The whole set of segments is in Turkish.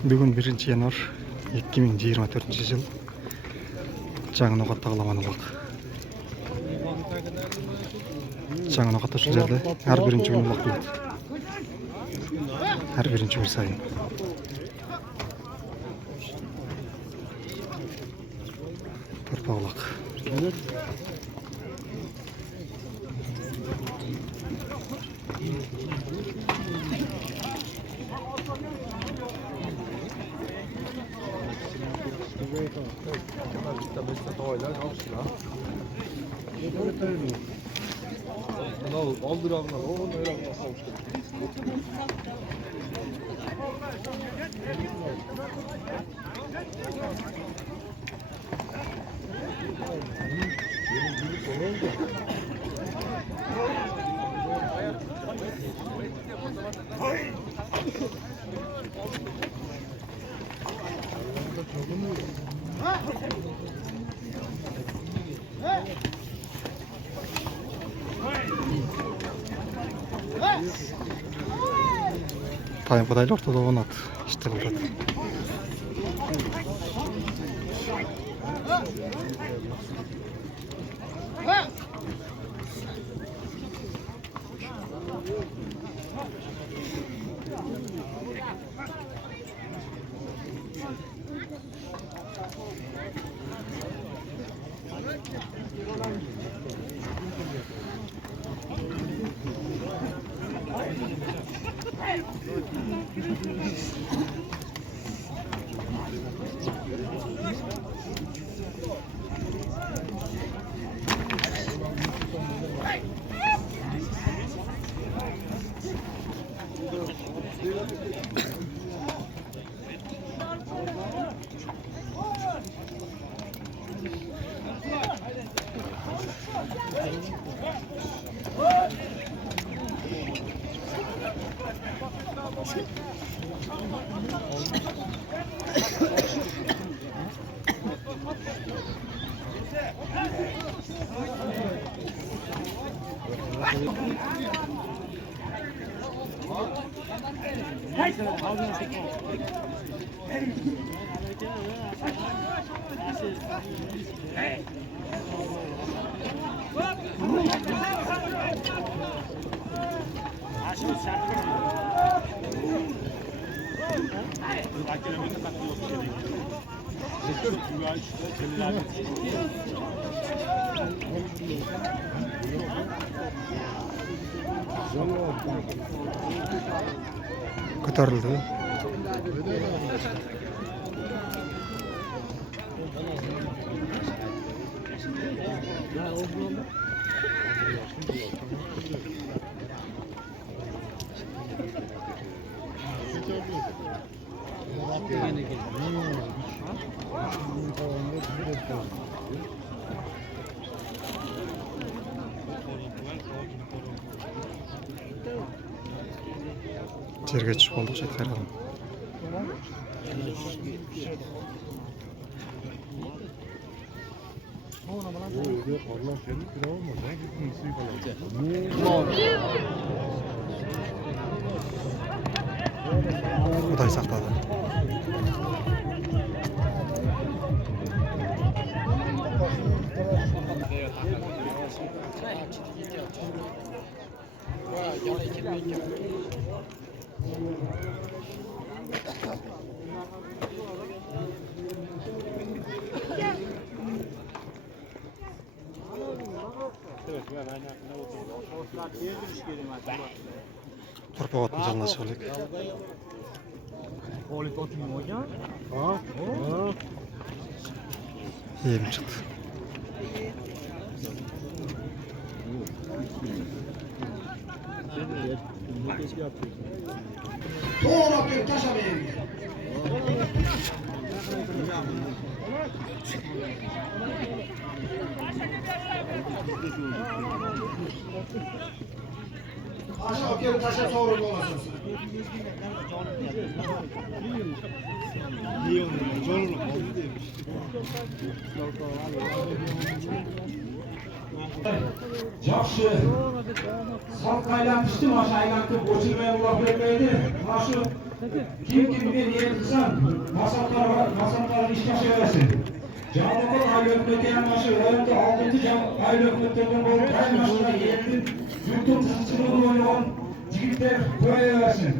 Бүгін 1 январ 2024 жыл жаңы ноқат тағыламаны болдық. Жаңы ноқат осы жерде әр бірінші күн болақ болады. Әр бірінші күн сайын. Торпағылақ. Tayın kadayla ortada oynat. İşte burada. Kurtarıldı. Жерге түсіп қалдық жеткәрдім. Құдай сақтады. Torpağatın canına söyledik. İyi mi çıktı? Doğru bir taşa verin. Aşağı bir taşa sorun olasın. Yaxşı. Sal kaylanmıştım aşağı aylantıp boçurmaya ulak vermeydi. Naşı Kim kimge niyet kılsan, masakları iş taşıyasın. Canlıkın aile hükümetiyen başı, önde 6. aile hükümetlerinin boyu kayın başına yeğenin, yurtun kısıtçılığını oynayan yigitler böyle versin.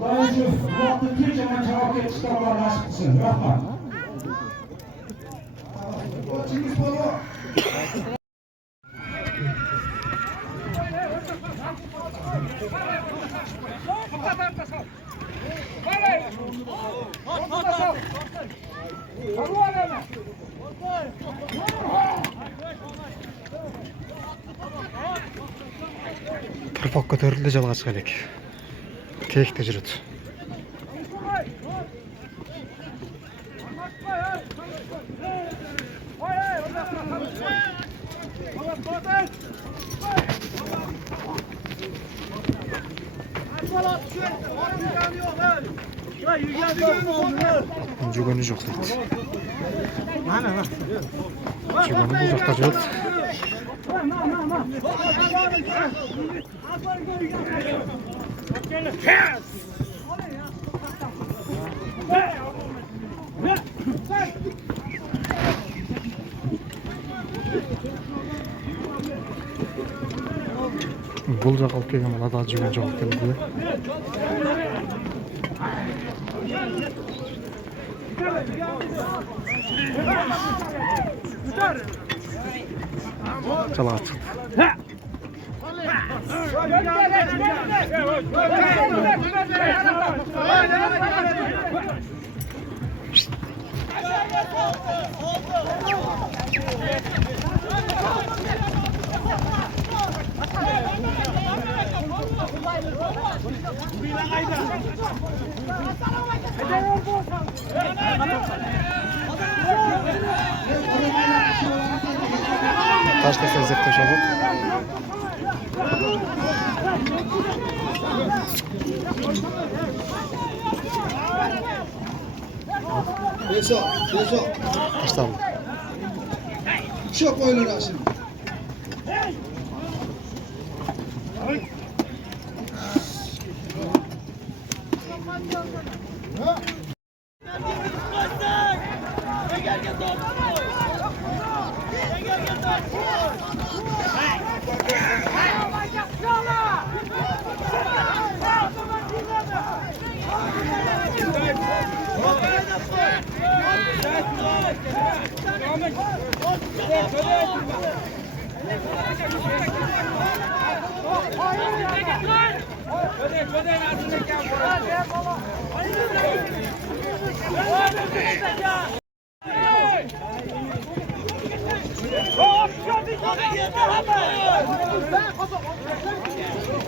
Daha önce bu vakti tüm zaman cevap et çıkarlar nasip kılsın. Rahman. Cengiz Baba. Tırpak көтерілді жалға шыға элек. Текте жүрөт. Жүгөнү жок дейт. Жүгөнү бул жакта жүрөт. Бул жак алып келген бала да жүгөн жок келди. Çalar çıktı. Taşla sezzet taşadık. Neyse. Taşlandı. Çok oynar şimdi.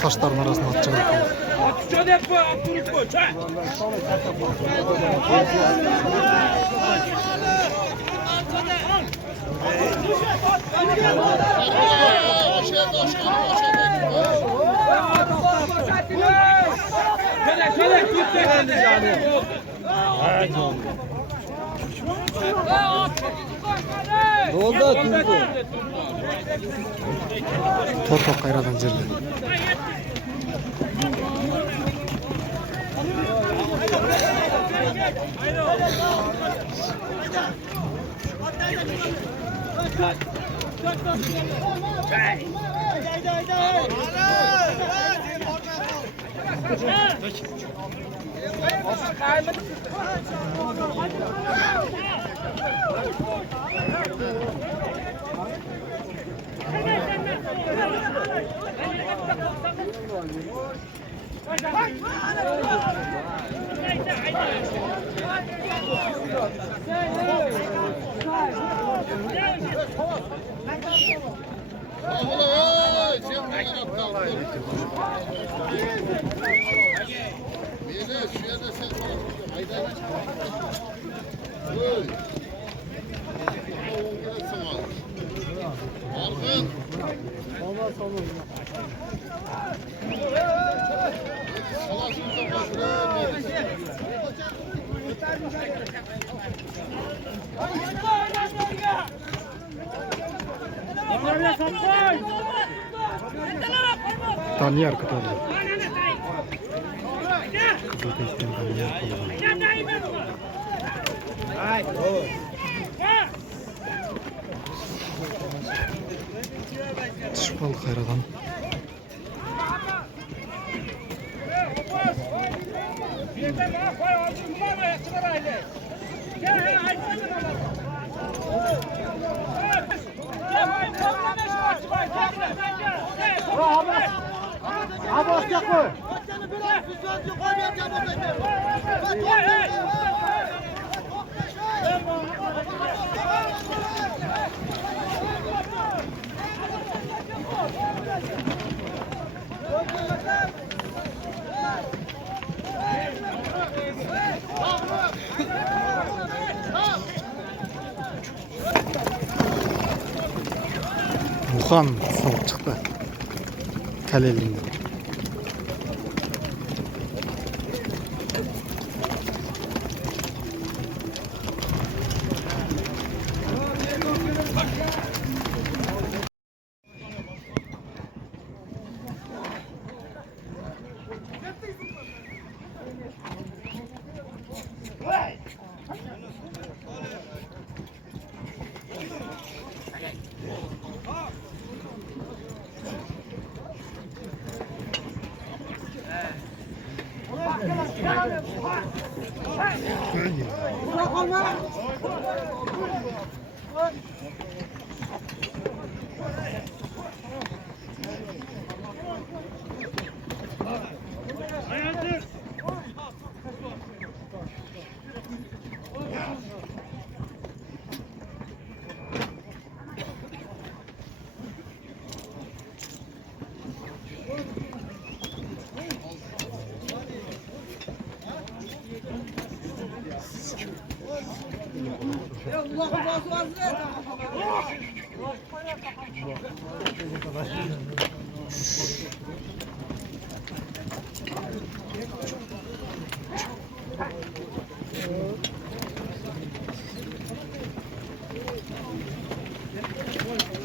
Taşların arasına atacak. Torpak kayradan zirdi. Tanıyar kıtalı. Kıyıda isteniden yer kolalı. Çıpalı kayradan. Muhan soğuk çıktı. Kalelinde.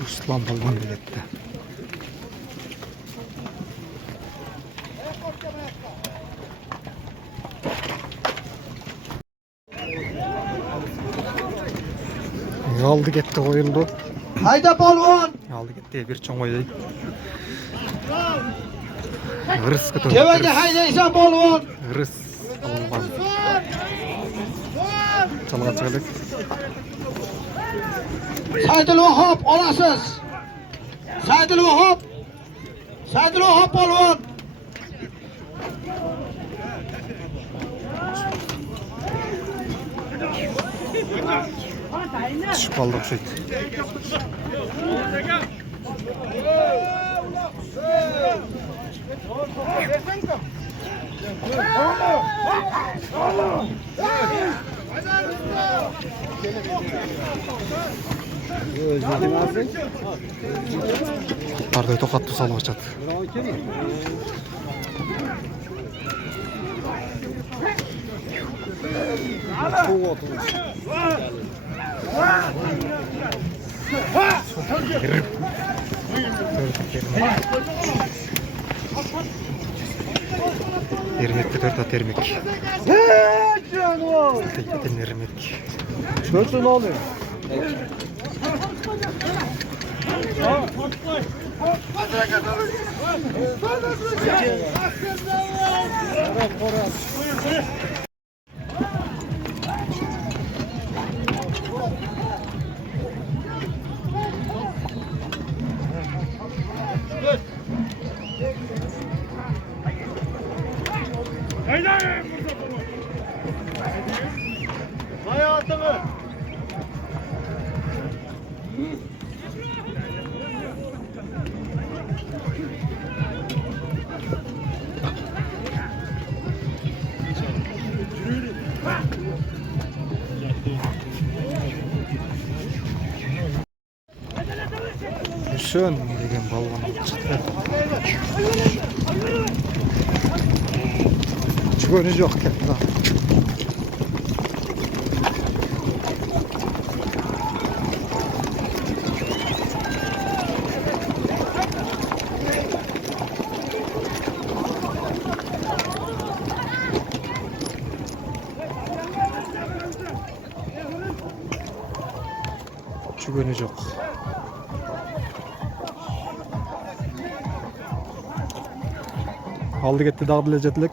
Ruslan balon gitti. Aldı gitti koyuldu. Hayda balon. Aldı gitti bir çoğun koydu. Hırs kutu. Tevenge haydaysan balon. Hırs alınmaz. Çalga çıkırdık. Saydıl Vahap olasız. Saydıl Vahap. Saydıl Vahap balon. Çıkıp aldık şey. Tarday tokatlı salı açadı. Termikli dört termik. Tekten termik. Görsün ne oluyor? Hayatımı. Düşün degen balon çıktı. Çıkönü yok ketdi. Yürgönü yok. Aldı gitti dağdı lezzetlik.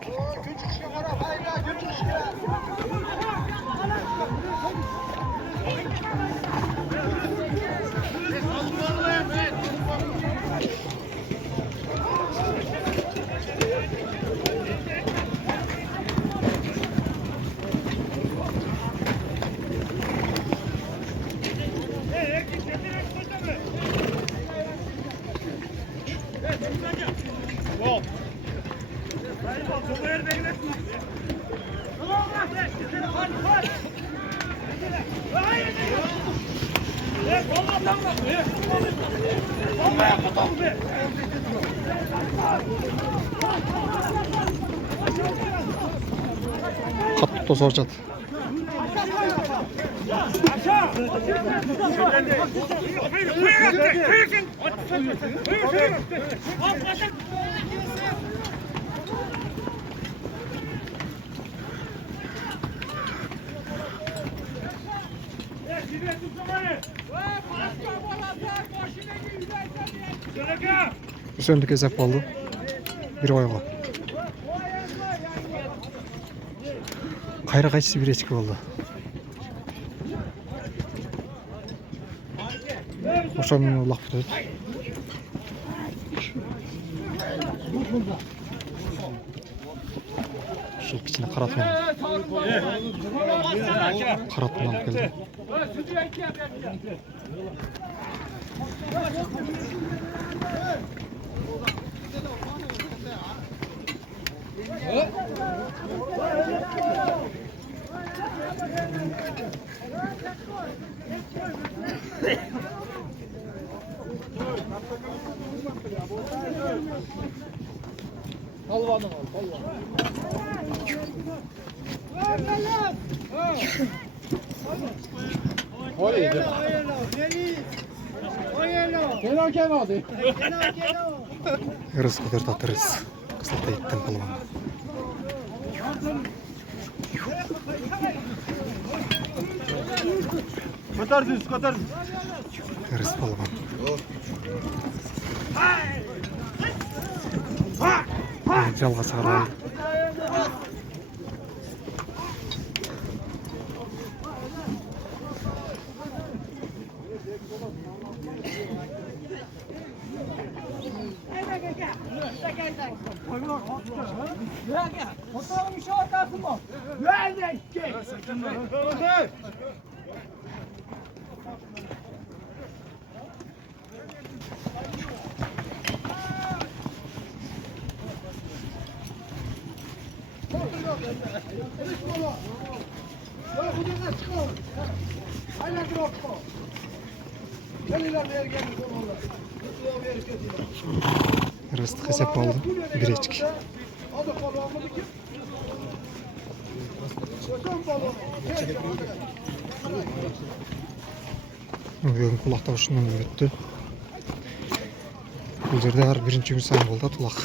Kapı soracak. Söndük hesap oldu. Bir oyla. Kayra kaçısı bir eski oldu. Hoşçakalın Allah tutuyor. Şu içine karatmayalım. Karatmayalım geldi. Yarısı kadar tatırız. Kısıtla ettim balvan. Kotar. Yarısı balvan. Жалға сағалай. Rıstık hesap aldım. Bir içki. Bugün kulakta şundan öğretti. Bu yerde her birinci gün sayın oldu tulak.